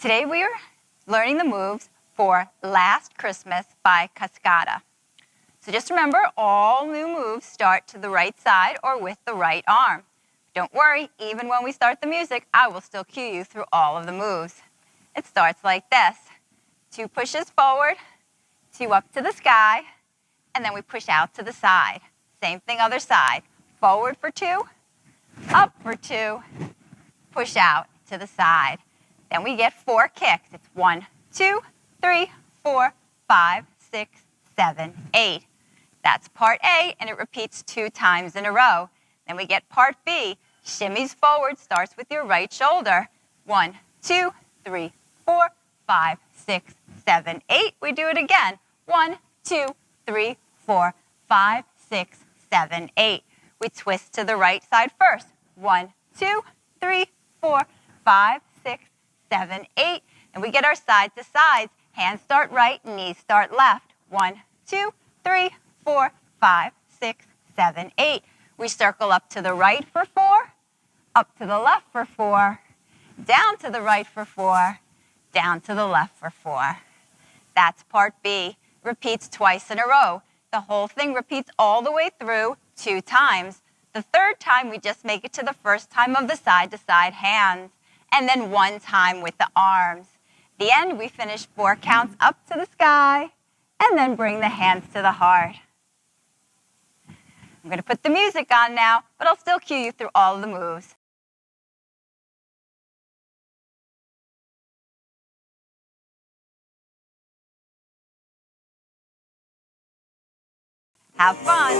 Today we are learning the moves for Last Christmas by Cascada. So just remember, all new moves start to the right side or with the right arm. Don't worry, even when we start the music, I will still cue you through all of the moves. It starts like this. 2 pushes forward, 2 up to the sky, and then we push out to the side. Same thing other side. Forward for 2, up for 2, push out to the side. Then we get 4 kicks. It's 1, 2, 3, 4, 5, 6, 7, 8. That's part A, and it repeats 2 times in a row. Then we get part B. Shimmies forward, starts with your right shoulder. 1, 2, 3, 4, 5, 6, 7, 8. We do it again. 1, 2, 3, 4, 5, 6, 7, 8. We twist to the right side first. 1, 2, 3, 4, 5, 6, 7, 8. And we get our side to sides. Hands start right, knees start left. 1, 2, 3, 4, 5, 6, 7, 8. We circle up to the right for 4, up to the left for 4, down to the right for 4, down to the left for 4. That's part B. Repeats twice in a row. The whole thing repeats all the way through 2 times. The 3rd time, we just make it to the first time of the side-to-side hands, and then 1 time with the arms. At the end, we finish 4 counts up to the sky, and then bring the hands to the heart. I'm going to put the music on now, but I'll still cue you through all of the moves. Have fun.